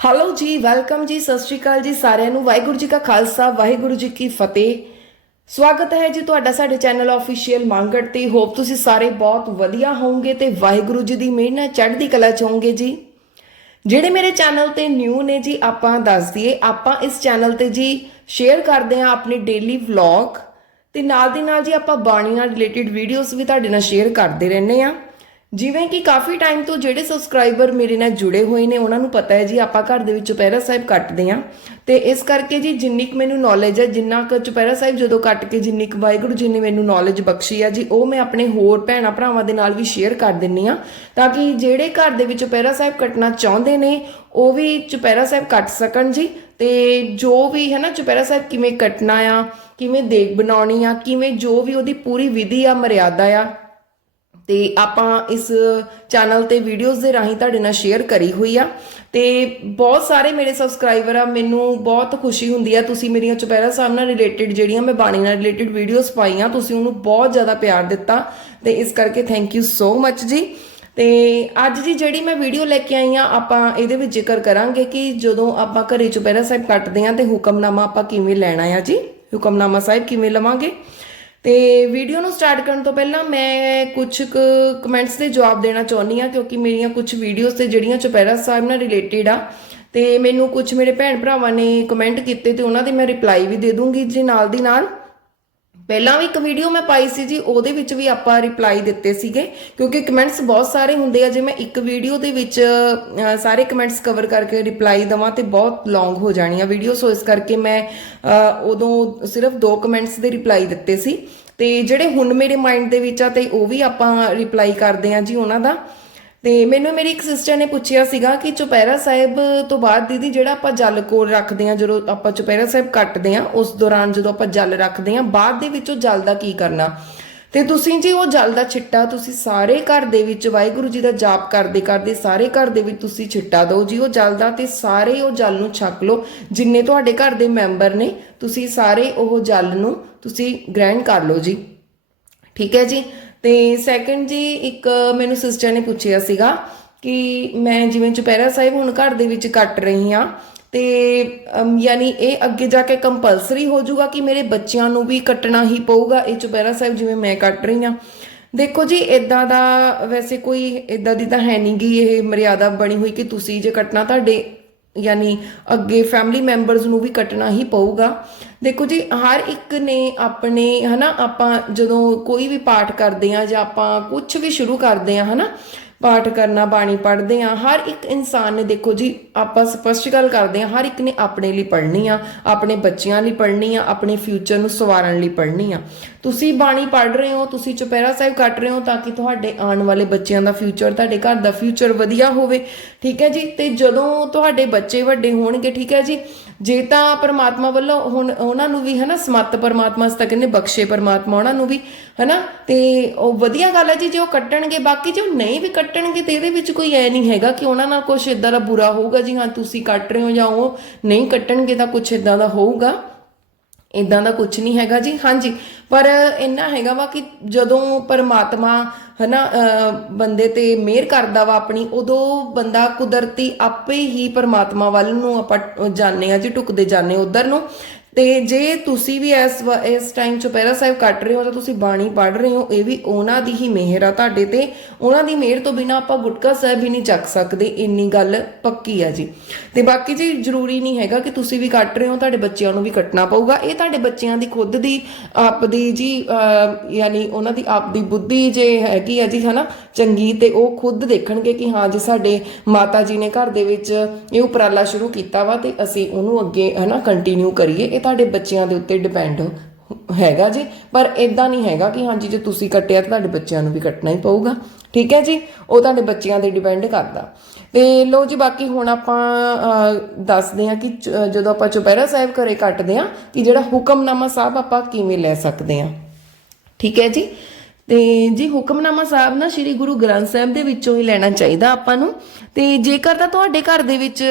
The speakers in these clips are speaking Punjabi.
ਹੈਲੋ ਜੀ ਵੈਲਕਮ ਜੀ ਸਤਿ ਸ਼੍ਰੀ ਅਕਾਲ ਜੀ ਸਾਰਿਆਂ ਨੂੰ। ਵਾਹਿਗੁਰੂ ਜੀ ਕਾ ਖਾਲਸਾ, ਵਾਹਿਗੁਰੂ ਜੀ ਕੀ ਫਤਿਹ। ਸਵਾਗਤ ਹੈ ਜੀ ਤੁਹਾਡਾ ਸਾਡੇ ਚੈਨਲ ਆਫੀਸ਼ੀਅਲ ਮੰਗੜ ਤੇ। ਹੋਪ ਤੁਸੀਂ ਸਾਰੇ ਬਹੁਤ ਵਧੀਆ ਹੋਵੋਗੇ ਤੇ ਵਾਹਿਗੁਰੂ ਜੀ ਦੀ ਮਿਹਰ ਨਾਲ ਚੜ੍ਹਦੀ ਕਲਾ ਚ ਹੋਵੋਗੇ ਜੀ। ਜਿਹੜੇ ਮੇਰੇ ਚੈਨਲ ਤੇ ਨਿਊ ਨੇ ਜੀ, ਆਪਾਂ ਦੱਸ ਦਈਏ, ਆਪਾਂ ਇਸ ਚੈਨਲ ਤੇ ਜੀ ਸ਼ੇਅਰ ਕਰਦੇ ਹਾਂ ਆਪਣੇ ਡੇਲੀ ਵਲੌਗ ਤੇ ਨਾਲ ਦੀ ਨਾਲ ਜੀ ਆਪਾਂ ਬਾਣੀ ਨਾਲ ਰਿਲੇਟਡ ਵੀਡੀਓਜ਼ ਵੀ ਤੁਹਾਡੇ ਨਾਲ ਸ਼ੇਅਰ ਕਰਦੇ ਰਹਿੰਦੇ ਆ ਜਿਵੇਂ ਕਿ ਕਾਫੀ ਟਾਈਮ ਤੋਂ ਜਿਹੜੇ ਸਬਸਕ੍ਰਾਈਬਰ ਮੇਰੇ ਨਾਲ ਜੁੜੇ ਹੋਏ ਨੇ, ਉਹਨਾਂ ਨੂੰ ਪਤਾ ਹੈ ਜੀ, ਆਪਾਂ ਘਰ ਦੇ ਵਿੱਚ ਚੁਪਹਿਰਾ ਸਾਹਿਬ ਕੱਟਦੇ ਆ ਤੇ ਇਸ ਕਰਕੇ ਜੀ, ਜਿੰਨੀ ਕੁ ਮੈਨੂੰ ਨੌਲੇਜ ਹੈ, ਜਿੰਨਾ ਕੁ ਚੁਪਹਿਰਾ ਸਾਹਿਬ ਜਦੋਂ ਕੱਟ ਕੇ ਜਿੰਨੀ ਕੁ ਵਾਹਿਗੁਰੂ ਜੀ ਨੇ ਮੈਨੂੰ ਨੌਲੇਜ ਬਖਸ਼ੀ ਆ ਜੀ, ਉਹ ਮੈਂ ਆਪਣੇ ਹੋਰ ਭੈਣਾ ਭਰਾਵਾਂ ਦੇ ਨਾਲ ਵੀ ਸ਼ੇਅਰ ਕਰ ਦਿੰਨੀ ਆ ਤਾਂ ਕਿ ਜਿਹੜੇ ਘਰ ਦੇ ਵਿੱਚ ਚੁਪਹਿਰਾ ਸਾਹਿਬ ਕੱਟਣਾ ਚਾਹੁੰਦੇ ਨੇ, ਉਹ ਵੀ ਚੁਪਹਿਰਾ ਸਾਹਿਬ ਕੱਟ ਸਕਣ ਜੀ। ਤੇ ਜੋ ਵੀ ਹੈ ਨਾ, ਚੁਪਹਿਰਾ ਸਾਹਿਬ ਕਿਵੇਂ ਕੱਟਣਾ ਆ, ਕਿਵੇਂ ਦੇਗ ਬਣਾਉਣੀ ਆ, ਕਿਵੇਂ ਜੋ ਵੀ ਉਹਦੀ ਪੂਰੀ ਵਿਧੀ ਆ, ਮਰਿਆਦਾ ਆ ਤੇ ਆਪਾਂ ਇਸ ਚੈਨਲ ਤੇ ਵੀਡੀਓਜ਼ ਦੇ ਰਾਹੀਂ ਤੁਹਾਡੇ ਨਾਲ ਸ਼ੇਅਰ ਕਰੀ ਹੋਈ ਆ। ਤੇ ਬਹੁਤ ਸਾਰੇ ਮੇਰੇ ਸਬਸਕ੍ਰਾਈਬਰ ਆ, ਮੈਨੂੰ ਬਹੁਤ ਖੁਸ਼ੀ ਹੁੰਦੀ ਆ। ਤੁਸੀਂ ਮੇਰੀਆਂ ਚੁਪਹਿਰਾ ਸਾਹਿਬ ਨਾਲ ਰਿਲੇਟਡ ਜਿਹੜੀਆਂ ਮੈਂ ਬਾਣੀ ਨਾਲ ਰਿਲੇਟਡ ਵੀਡੀਓਜ਼ ਪਾਈਆਂ, ਤੁਸੀਂ ਉਹਨੂੰ ਬਹੁਤ ਜ਼ਿਆਦਾ ਪਿਆਰ ਦਿੱਤਾ। ਤੇ ਇਸ ਕਰਕੇ ਥੈਂਕ ਯੂ ਸੋ ਮੱਚ ਜੀ। ਤੇ ਅੱਜ ਜੀ ਜਿਹੜੀ ਮੈਂ ਵੀਡੀਓ ਲੈ ਕੇ ਆਈ ਆ, ਆਪਾਂ ਇਹਦੇ ਵਿੱਚ ਜ਼ਿਕਰ ਕਰਾਂਗੇ ਕਿ ਜਦੋਂ ਆਪਾਂ ਘਰੇ ਚੁਪਹਿਰਾ ਸਾਹਿਬ ਕੱਟਦੇ ਆ, ਤੇ ਹੁਕਮਨਾਮਾ ਆਪਾਂ ਕਿਵੇਂ ਲੈਣਾ ਆ ਜੀ? ਹੁਕਮਨਾਮਾ ਸਾਹਿਬ ਕਿਵੇਂ ਲਵਾਂਗੇ? ਤੇ ਵੀਡੀਓ ਨੂੰ ਸਟਾਰਟ ਕਰਨ ਤੋਂ ਪਹਿਲਾਂ ਮੈਂ ਕੁਝ ਕਮੈਂਟਸ ਦੇ ਜਵਾਬ ਦੇਣਾ ਚਾਹੁੰਦੀ ਆ ਕਿਉਂਕਿ ਮੇਰੀਆਂ ਕੁਝ ਵੀਡੀਓਜ਼ ਤੇ ਜਿਹੜੀਆਂ ਚੁਪਹਿਰਾ ਸਾਹਿਬ ਨਾਲ ਰਿਲੇਟਡ ਆ, ਤੇ ਮੈਨੂੰ ਕੁਝ ਮੇਰੇ ਭੈਣ ਭਰਾਵਾਂ ਨੇ ਕਮੈਂਟ ਕੀਤੇ ਤੇ ਉਹਨਾਂ ਦੀ ਮੈਂ ਰਿਪਲਾਈ ਵੀ ਦੇ ਦੂੰਗੀ ਜੀ ਨਾਲ ਦੀ ਨਾਲ। ਪਹਿਲਾਂ ਵੀ ਇੱਕ ਵੀਡੀਓ ਮੈਂ ਪਾਈ ਸੀ ਜੀ, ਉਹਦੇ ਵਿੱਚ ਵੀ ਆਪਾਂ ਰਿਪਲਾਈ ਦਿੱਤੇ ਸੀਗੇ, ਕਿਉਂਕਿ ਕਮੈਂਟਸ ਬਹੁਤ ਸਾਰੇ ਹੁੰਦੇ ਆ, ਜੇ ਮੈਂ ਇੱਕ ਵੀਡੀਓ ਦੇ ਵਿੱਚ ਸਾਰੇ ਕਮੈਂਟਸ ਕਵਰ ਕਰਕੇ ਰਿਪਲਾਈ ਦਵਾਂ ਤੇ ਬਹੁਤ ਲੌਂਗ ਹੋ ਜਾਣੀ ਆ ਵੀਡੀਓ ਸੋ ਇਸ ਕਰਕੇ ਮੈਂ ਉਦੋਂ ਸਿਰਫ ਦੋ ਕਮੈਂਟਸ ਦੇ ਰਿਪਲਾਈ ਦਿੱਤੇ ਸੀ। ਤੇ ਜਿਹੜੇ ਹੁਣ ਮੇਰੇ ਮਾਈਂਡ ਦੇ ਵਿੱਚ ਆ, ਤੇ ਉਹ ਵੀ ਆਪਾਂ ਰਿਪਲਾਈ ਕਰਦੇ ਆ ਜੀ ਉਹਨਾਂ ਦਾ। ਤੇ ਮੈਨੂੰ ਮੇਰੀ ਇੱਕ ਸਿਸਟਰ ਨੇ ਪੁੱਛਿਆ ਸੀਗਾ ਕਿ ਚੁਪਹਿਰਾ ਸਾਹਿਬ ਤੋਂ ਬਾਅਦ ਦੀਦੀ, ਜਿਹੜਾ ਆਪਾਂ ਜਲ ਕੋਲ ਰੱਖਦੇ ਆ ਜਦੋਂ ਆਪਾਂ ਚੁਪਹਿਰਾ ਸਾਹਿਬ ਕੱਟਦੇ ਆ ਉਸ ਦੌਰਾਨ ਜਦੋਂ ਆਪਾਂ ਜਲ ਰੱਖਦੇ ਆ ਬਾਅਦ ਦੇ ਵਿੱਚ ਉਹ ਜਲ ਦਾ ਕੀ ਕਰਨਾ? ਤੇ ਤੁਸੀਂ ਜੀ ਉਹ ਜਲ ਦਾ ਛਿੱਟਾ ਤੁਸੀਂ ਸਾਰੇ ਘਰ ਦੇ ਵਿੱਚ, ਵਾਹਿਗੁਰੂ ਜੀ ਦਾ ਜਾਪ ਕਰਦੇ ਕਰਦੇ ਸਾਰੇ ਘਰ ਦੇ ਵਿੱਚ ਤੁਸੀਂ ਛਿੱਟਾ ਦਿਓ, ਜੀ ਉਹ ਜਲ ਦਾ ਤੇ ਸਾਰੇ ਉਹ ਜਲ ਨੂੰ ਛਕ ਲਓ, ਜਿੰਨੇ ਤੁਹਾਡੇ ਘਰ ਦੇ ਮੈਂਬਰ ਨੇ, ਤੁਸੀਂ ਸਾਰੇ ਉਹ ਜਲ ਨੂੰ ਤੁਸੀਂ ਗ੍ਰਹਿਣ ਕਰ ਲਓ ਜੀ। ਠੀਕ ਹੈ ਜੀ? ਤੇ ਸੈਕੰਡ ਜੀ ਇੱਕ ਮੈਨੂੰ ਸਿਸਟਰ ਨੇ ਪੁੱਛਿਆ ਸੀਗਾ ਕਿ ਮੈਂ ਜਿਵੇਂ ਚੁਪਹਿਰਾ ਸਾਹਿਬ ਹੁਣ ਘਰ ਦੇ ਵਿੱਚ ਕੱਟ ਰਹੀ ਆ ਤੇ ਯਾਨੀ ਇਹ ਅੱਗੇ ਜਾ ਕੇ ਕੰਪਲਸਰੀ ਹੋ ਜਾਊਗਾ ਕਿ ਮੇਰੇ ਬੱਚਿਆਂ ਨੂੰ ਵੀ ਕੱਟਣਾ ਹੀ ਪਊਗਾ? ਇਹ ਚੁਪਹਿਰਾ ਸਾਹਿਬ ਜਿਵੇਂ ਮੈਂ ਕੱਟ ਰਹੀ ਆ ਦੇਖੋ ਜੀ ਇਦਾਂ ਦਾ ਵੈਸੇ ਕੋਈ ਇਦਾਂ ਦੀ ਤਾਂ ਹੈ ਨਹੀਂ ਗਈ ਇਹ ਮਰਿਆਦਾ ਬਣੀ ਹੋਈ ਕਿ ਤੁਸੀਂ ਜੇ ਕੱਟਣਾ, ਤੁਹਾਡੇ ਯਾਨੀ ਅੱਗੇ ਫੈਮਿਲੀ ਮੈਂਬਰਸ ਨੂੰ ਵੀ ਕੱਟਣਾ ਹੀ ਪਊਗਾ। ਦੇਖੋ ਜੀ, ਹਰ ਇੱਕ ਨੇ ਆਪਣੇ, ਹਨਾ, ਆਪਾਂ ਜਦੋਂ ਕੋਈ ਵੀ ਪਾਠ ਕਰਦੇ ਆ ਜਾਂ ਆਪਾਂ ਕੁਝ ਵੀ ਸ਼ੁਰੂ ਕਰਦੇ ਆ ਹਨਾ ਪਾਠ ਕਰਨਾ, ਬਾਣੀ ਪੜ੍ਹਦੇ ਆ ਹਰ ਇੱਕ ਇਨਸਾਨ ਨੇ ਦੇਖੋ ਜੀ, ਆਪਾਂ ਸਪਸ਼ਟ ਗੱਲ ਕਰਦੇ ਆ ਹਰ ਇੱਕ ਨੇ ਆਪਣੇ ਲਈ ਪੜ੍ਹਨੀ ਆ, ਆਪਣੇ ਬੱਚਿਆਂ ਲਈ ਪੜ੍ਹਨੀ ਆ, ਆਪਣੇ ਫਿਊਚਰ ਨੂੰ ਸਵਾਰਨ ਲਈ ਪੜ੍ਹਨੀ ਆ। ਤੁਸੀਂ ਬਾਣੀ ਪੜ੍ਹ ਰਹੇ ਹੋ, ਤੁਸੀਂ ਚੁਪਹਿਰਾ ਸਾਹਿਬ ਕੱਟ ਰਹੇ ਹੋ ਤਾਂ ਕਿ ਤੁਹਾਡੇ ਆਉਣ ਵਾਲੇ ਬੱਚਿਆਂ ਦਾ ਫਿਊਚਰ ਤੁਹਾਡੇ ਘਰ ਦਾ ਫਿਊਚਰ ਵਧੀਆ ਹੋਵੇ। ਠੀਕ ਹੈ ਜੀ? ਤੇ ਜਦੋਂ ਤੁਹਾਡੇ ਬੱਚੇ ਵੱਡੇ ਹੋਣਗੇ, ਠੀਕ ਹੈ ਜੀ? ਜੇ ਤਾਂ ਪਰਮਾਤਮਾ ਵੱਲੋਂ ਹੁਣ ਉਹਨਾਂ ਨੂੰ ਵੀ ਹਨਾ, ਸਮੱਤ ਪਰਮਾਤਮਾ ਸਤਾ ਕਹਿੰਦੇ ਬਖਸ਼ੇ ਪਰਮਾਤਮਾ ਉਹਨਾਂ ਨੂੰ ਵੀ, ਹਨਾ? ਤੇ ਉਹ ਵਧੀਆ ਗੱਲ ਹੈ ਜੀ, ਜੇ ਉਹ ਕੱਟਣਗੇ, ਬਾਕੀ ਜੇ ਉਹ ਨਹੀਂ ਵੀ ਕੱਟ ਕੱਟਣਗੇ ਤੇ ਇਹਦੇ ਵਿੱਚ ਕੋਈ ਐ ਨਹੀਂ ਹੈਗਾ ਕਿ ਉਹਨਾਂ ਨਾਲ ਕੁਝ ਇਦਾਂ ਦਾ ਬੁਰਾ ਹੋਊਗਾ ਜੀ ਹਾਂ ਤੁਸੀਂ ਕੱਟ ਰਹੇ ਹੋ ਜਾਂ ਉਹ ਨਹੀਂ ਕੱਟਣਗੇ ਤਾਂ ਕੁਝ ਇਦਾਂ ਦਾ ਹੋਊਗਾ। ਇਦਾਂ ਦਾ ਕੁਝ ਨਹੀਂ ਹੈਗਾ ਜੀ। ਹਾਂਜੀ ਪਰ ਇੰਨਾ ਹੈਗਾ ਵਾ ਕਿ ਜਦੋਂ ਪਰਮਾਤਮਾ ਹਨਾ ਅਹ, ਬੰਦੇ ਤੇ ਮਿਹਰ ਕਰਦਾ ਵਾ ਆਪਣੀ ਉਦੋਂ ਬੰਦਾ ਕੁਦਰਤੀ ਆਪੇ ਹੀ ਪਰਮਾਤਮਾ ਵੱਲ ਨੂੰ ਆਪਾਂ ਜਾਣੇ ਆ ਜੀ ਟੁਕਦੇ ਜਾਣੇ ਉਧਰ ਨੂੰ। ਤੇ ਜੇ ਤੁਸੀਂ ਵੀ ਇਸ ਵ- ਇਸ ਟਾਈਮ ਚੁਪਹਿਰਾ ਸਾਹਿਬ ਕੱਟ ਰਹੇ ਹੋ ਤਾਂ ਤੁਸੀਂ ਬਾਣੀ ਪੜ੍ਹ ਰਹੇ ਹੋ, ਇਹ ਵੀ ਉਹਨਾਂ ਦੀ ਹੀ ਮਿਹਰ ਆ ਤੁਹਾਡੇ ਤੇ। ਉਹਨਾਂ ਦੀ ਮਿਹਰ ਤੋਂ ਬਿਨਾ ਆਪਾਂ ਗੁਟਕਾ ਸਾਹਿਬ ਹੀ ਨਹੀਂ ਚੱਕ ਸਕਦੇ, ਇੰਨੀ ਗੱਲ ਪੱਕੀ ਆ ਜੀ। ਤੇ ਬਾਕੀ ਜੀ ਜ਼ਰੂਰੀ ਨਹੀਂ ਹੈਗਾ ਕਿ ਤੁਸੀਂ ਵੀ ਕੱਟ ਰਹੇ ਹੋ, ਤੁਹਾਡੇ ਬੱਚਿਆਂ ਨੂੰ ਵੀ ਕੱਟਣਾ ਪਊਗਾ। ਇਹ ਤੁਹਾਡੇ ਬੱਚਿਆਂ ਦੀ ਖੁਦ ਦੀ, ਆਪ ਦੀ ਜੀ ਯਾਨੀ ਉਹਨਾਂ ਦੀ ਆਪ ਦੀ ਬੁੱਧੀ ਜੇ ਹੈਗੀ ਆ ਜੀ, ਹਨਾ? ਚੰਗੀ ਤੇ ਉਹ ਖੁਦ ਦੇਖਣਗੇ ਕਿ ਹਾਂ ਜੀ ਸਾਡੇ ਮਾਤਾ ਜੀ ਨੇ ਘਰ ਦੇ ਵਿੱਚ ਇਹ ਉਪਰਾਲਾ ਸ਼ੁਰੂ ਕੀਤਾ ਵਾ ਤੇ ਅਸੀਂ ਉਹਨੂੰ ਅੱਗੇ, ਹਨਾ ਕੰਟੀਨਿਊ ਕਰੀਏ। ਇਹ ਤੁਹਾਡੇ ਬੱਚਿਆਂ ਦੇ ਉੱਤੇ ਡਿਪੈਂਡ ਹੈਗਾ ਜੀ। ਪਰ ਇਦਾਂ ਨਹੀਂ ਹੈਗਾ ਕਿ ਹਾਂਜੀ, ਜੇ ਤੁਸੀਂ ਕੱਟਿਆ ਤਾਂ ਤੁਹਾਡੇ ਬੱਚਿਆਂ ਨੂੰ ਵੀ ਕੱਟਣਾ ਹੀ ਪਊਗਾ। ਠੀਕ ਹੈ ਜੀ? ਉਹ ਤੁਹਾਡੇ ਬੱਚਿਆਂ ਤੇ ਡਿਪੈਂਡ ਕਰਦਾ। ਤੇ ਲੋ ਜੀ, ਬਾਕੀ ਹੁਣ ਆਪਾਂ ਦੱਸਦੇ ਹਾਂ ਕਿ ਜਦੋਂ ਆਪਾਂ ਚੁਪਹਿਰਾ ਸਾਹਿਬ ਘਰੇ ਕੱਟਦੇ ਹਾਂ, ਕਿ ਜਿਹੜਾ ਹੁਕਮਨਾਮਾ ਸਾਹਿਬ ਆਪਾਂ ਕਿਵੇਂ ਲੈ ਸਕਦੇ ਹਾਂ। ਠੀਕ ਹੈ ਜੀ? ਤੇ ਜੀ, ਹੁਕਮਨਾਮਾ ਸਾਹਿਬ ਨਾ ਸ੍ਰੀ ਗੁਰੂ ਗ੍ਰੰਥ ਸਾਹਿਬ ਦੇ ਵਿੱਚੋਂ ਹੀ ਲੈਣਾ ਚਾਹੀਦਾ ਆਪਾਂ ਨੂੰ। ਤੇ ਜੇਕਰ ਤਾਂ ਤੁਹਾਡੇ ਘਰ ਦੇ ਵਿੱਚ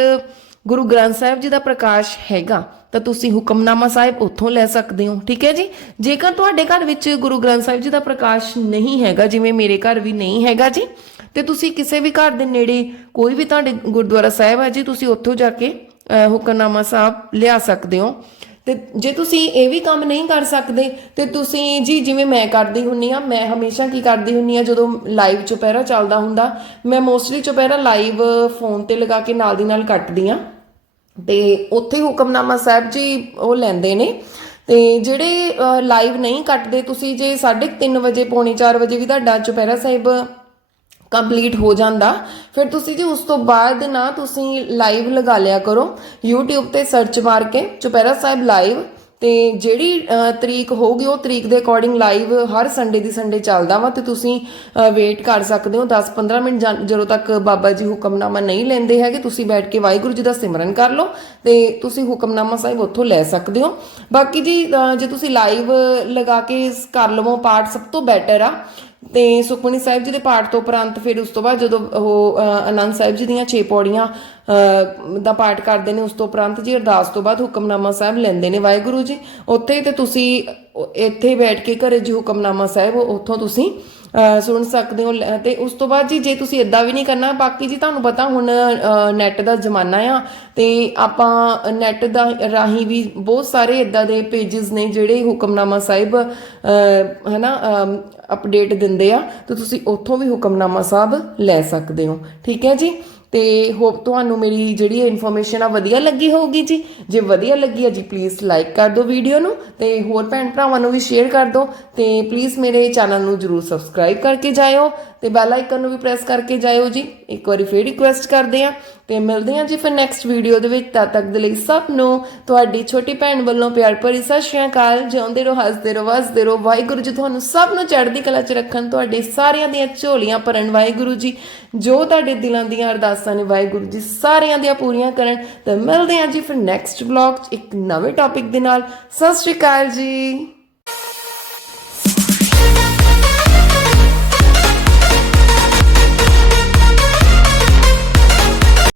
ਗੁਰੂ ਗ੍ਰੰਥ ਸਾਹਿਬ ਜੀ ਦਾ ਪ੍ਰਕਾਸ਼ ਹੈਗਾ, ਤਾਂ ਤੁਸੀਂ ਹੁਕਮਨਾਮਾ ਸਾਹਿਬ ਉੱਥੋਂ ਲੈ ਸਕਦੇ ਹੋ, ਠੀਕ ਹੈ ਜੀ? ਜੇਕਰ ਤੁਹਾਡੇ ਘਰ ਵਿੱਚ ਗੁਰੂ ਗ੍ਰੰਥ ਸਾਹਿਬ ਜੀ ਦਾ ਪ੍ਰਕਾਸ਼ ਨਹੀਂ ਹੈਗਾ, ਜਿਵੇਂ ਮੇਰੇ ਘਰ ਵੀ ਨਹੀਂ ਹੈਗਾ ਜੀ, ਤੇ ਤੁਸੀਂ ਕਿਸੇ ਵੀ ਘਰ ਦੇ ਨੇੜੇ ਕੋਈ ਵੀ ਤੁਹਾਡੇ ਗੁਰਦੁਆਰਾ ਸਾਹਿਬ ਹੈ ਜੀ, ਤੁਸੀਂ ਉੱਥੋਂ ਜਾ ਕੇ ਹੁਕਮਨਾਮਾ ਸਾਹਿਬ ਲਿਆ ਸਕਦੇ ਹੋ। ਤੇ ਜੇ ਤੁਸੀਂ ਇਹ ਵੀ ਕੰਮ ਨਹੀਂ ਕਰ ਸਕਦੇ, ਤੇ ਤੁਸੀਂ ਜੀ ਜਿਵੇਂ ਮੈਂ ਕਰਦੀ ਹੁੰਨੀ ਆ, ਮੈਂ ਹਮੇਸ਼ਾ ਕੀ ਕਰਦੀ ਹੁੰਨੀ ਆ, ਜਦੋਂ ਲਾਈਵ ਚੁਪਹਿਰਾ ਚੱਲਦਾ ਹੁੰਦਾ, ਮੈਂ ਮੋਸਟਲੀ ਚੁਪਹਿਰਾ ਲਾਈਵ ਫੋਨ ਤੇ ਲਗਾ ਕੇ ਨਾਲ ਦੀ ਨਾਲ ਕੱਟਦੀ ਆ। ਤੇ ਉੱਥੇ ਹੁਕਮਨਾਮਾ ਸਾਹਿਬ ਜੀ ਉਹ ਲੈਂਦੇ ਨੇ, ਤੇ ਜਿਹੜੇ ਲਾਈਵ ਨਹੀਂ ਕੱਟਦੇ, ਤੁਸੀਂ ਜੇ 3:30 ਵਜੇ, ਪੌਣੇ 4 ਵਜੇ ਵੀ ਤੁਹਾਡਾ ਚੁਪਹਿਰਾ ਸਾਹਿਬ ਕੰਪਲੀਟ ਹੋ ਜਾਂਦਾ। ਫਿਰ ਤੁਸੀਂ ਜੀ ਉਸ ਤੋਂ ਬਾਅਦ ਨਾ ਤੁਸੀਂ ਲਾਈਵ ਲਗਾ ਲਿਆ ਕਰੋ। YouTube ਤੇ ਸਰਚ ਮਾਰ ਕੇ ਚੁਪਹਿਰਾ ਸਾਹਿਬ ਲਾਈਵ ਤੇ ਜਿਹੜੀ ਅ, ਤਰੀਕ ਹੋਊਗੀ ਉਹ ਤਰੀਕ ਦੇ ਅਕੋਰਡਿੰਗ ਲਾਈਵ ਹਰ ਸੰਡੇ ਦੀ ਸੰਡੇ ਚੱਲਦਾ ਵਾ ਤੇ ਤੁਸੀਂ ਵੇਟ ਕਰ ਸਕਦੇ ਹੋ। 10-15 ਮਿੰਟ ਜਦੋਂ ਤੱਕ ਬਾਬਾ ਜੀ ਹੁਕਮਨਾਮਾ ਨਹੀਂ ਲੈਂਦੇ ਹੈਗੇ ਤੁਸੀਂ ਬੈਠ ਕੇ ਵਾਹਿਗੁਰੂ ਜੀ ਦਾ ਸਿਮਰਨ ਕਰ ਲਓ ਤੇ ਤੁਸੀਂ ਹੁਕਮਨਾਮਾ ਸਾਹਿਬ ਉੱਥੋਂ ਲੈ ਸਕਦੇ ਹੋ। ਬਾਕੀ ਜੀ ਜੇ ਤੁਸੀਂ ਲਾਈਵ ਲਗਾ ਕੇ ਕਰ ਲਵੋ ਪਾਠ ਸਭ ਤੋਂ ਬੈਟਰ ਆ। ਤੇ ਸੁਖਮਨੀ ਸਾਹਿਬ ਜੀ ਦੇ ਪਾਠ ਤੋਂ ਉਪਰੰਤ ਫਿਰ ਉਸ ਤੋਂ ਬਾਅਦ ਜਦੋਂ ਉਹ ਅ, ਆਨੰਦ ਸਾਹਿਬ ਜੀ ਦੀਆਂ 6 ਪੌੜੀਆਂ ਦਾ ਪਾਠ ਕਰਦੇ ਨੇ ਉਸ ਤੋਂ ਉਪਰੰਤ ਜੀ ਅਰਦਾਸ ਤੋਂ ਬਾਅਦ ਹੁਕਮਨਾਮਾ ਸਾਹਿਬ ਲੈਂਦੇ ਨੇ। ਵਾਹਿਗੁਰੂ ਜੀ ਉੱਥੇ ਤੇ ਤੁਸੀਂ ਇੱਥੇ ਬੈਠ ਕੇ ਘਰੇ ਜੀ ਹੁਕਮਨਾਮਾ ਸਾਹਿਬ ਉੱਥੋਂ ਤੁਸੀਂ ਸੁਣ ਸਕਦੇ ਹੋ ਲੈ- ਤੇ ਉਸ ਤੋਂ ਬਾਅਦ ਜੀ ਜੇ ਤੁਸੀਂ ਇਦਾਂ ਵੀ ਨਹੀਂ ਕਰਨਾ ਬਾਕੀ ਜੀ ਤੁਹਾਨੂੰ ਪਤਾ ਹੁਣ ਨੈਟ ਦਾ ਜ਼ਮਾਨਾ ਆ ਤੇ ਆਪਾਂ ਨੈਟ ਦਾ ਰਾਹੀਂ ਵੀ ਬਹੁਤ ਸਾਰੇ ਇਦਾਂ ਦੇ ਪੇजेस ਨੇ ਜਿਹੜੇ ਹੁਕਮਨਾਮਾ ਸਾਹਿਬ ਅ, ਹਨਾ ਅਪਡੇਟ ਦਿੰਦੇ ਆ ਤੇ ਤੁਸੀਂ ਉੱਥੋਂ ਵੀ ਹੁਕਮਨਾਮਾ ਸਾਹਿਬ ਲੈ ਸਕਦੇ ਹੋ। ਠੀਕ ਹੈ ਜੀ? ਤੇ ਹੋਪ ਤੁਹਾਨੂੰ ਮੇਰੀ ਜਿਹੜੀ ਇਨਫੋਰਮੇਸ਼ਨ ਆ ਵਧੀਆ ਲੱਗੀ ਹੋਊਗੀ ਜੀ। ਜੇ ਵਧੀਆ ਲੱਗੀ ਆ ਜੀ ਪਲੀਜ਼ ਲਾਈਕ ਕਰ ਦਿਓ ਵੀਡੀਓ ਨੂੰ ਤੇ ਹੋਰ ਭੈਣ ਭਰਾਵਾਂ ਨੂੰ ਵੀ ਸ਼ੇਅਰ ਕਰ ਦਿਓ ਤੇ ਪਲੀਜ਼ ਮੇਰੇ ਚੈਨਲ ਨੂੰ ਜਰੂਰ ਸਬਸਕ੍ਰਾਈਬ ਕਰਕੇ ਜਾਇਓ। ਤੇ ਬੈਲ ਆਈਕਨ ਨੂੰ ਵੀ ਪ੍ਰੈਸ ਕਰਕੇ ਜਾਇਓ ਜੀ। ਇੱਕ ਵਾਰੀ ਫੇਰ ਰਿਕੁਐਸਟ ਕਰਦੇ ਆ ਤੇ ਮਿਲਦੇ ਆ ਜੀ ਫਿਰ ਨੈਕਸਟ ਵੀਡੀਓ ਦੇ ਵਿੱਚ। ਤਦ ਤੱਕ ਦੇ ਲਈ ਸਭ ਨੂੰ ਤੁਹਾਡੀ ਛੋਟੀ ਭੈਣ ਵੱਲੋਂ ਪਿਆਰ ਭਰੀ ਸਤਿ ਸ਼੍ਰੀ ਅਕਾਲ। ਜਿਉਂਦੇ ਰਹੋ, ਹੱਸਦੇ ਰਹੋ, ਵਸਦੇ ਰਹੋ। ਵਾਹਿਗੁਰੂ ਜੀ ਤੁਹਾਨੂੰ ਸਭ ਨੂੰ ਚੜ੍ਹਦੀ ਕਲਾ 'ਚ ਰੱਖਣ, ਤੁਹਾਡੇ ਸਾਰਿਆਂ ਦੀਆਂ ਝੋਲੀਆਂ ਭਰਨ ਵਾਹਿਗੁਰੂ ਜੀ। ਜੋ ਤੁਹਾਡੇ ਦਿਲਾਂ ਦੀਆਂ ਅਰਦਾਸਾਂ ਨੇ ਵਾਹਿਗੁਰੂ ਜੀ, ਸਾਰਿਆਂ ਦੀਆਂ ਪੂਰੀਆਂ ਕਰਨ। ਤੇ ਮਿਲਦੇ ਆ ਜੀ ਫਿਰ ਨੈਕਸਟ ਵਲੌਗ 'ਚ ਇੱਕ ਨਵੇਂ ਟੌਪਿਕ ਦੇ ਨਾਲ। ਸਤਿ ਸ਼੍ਰੀ ਅਕਾਲ ਜੀ।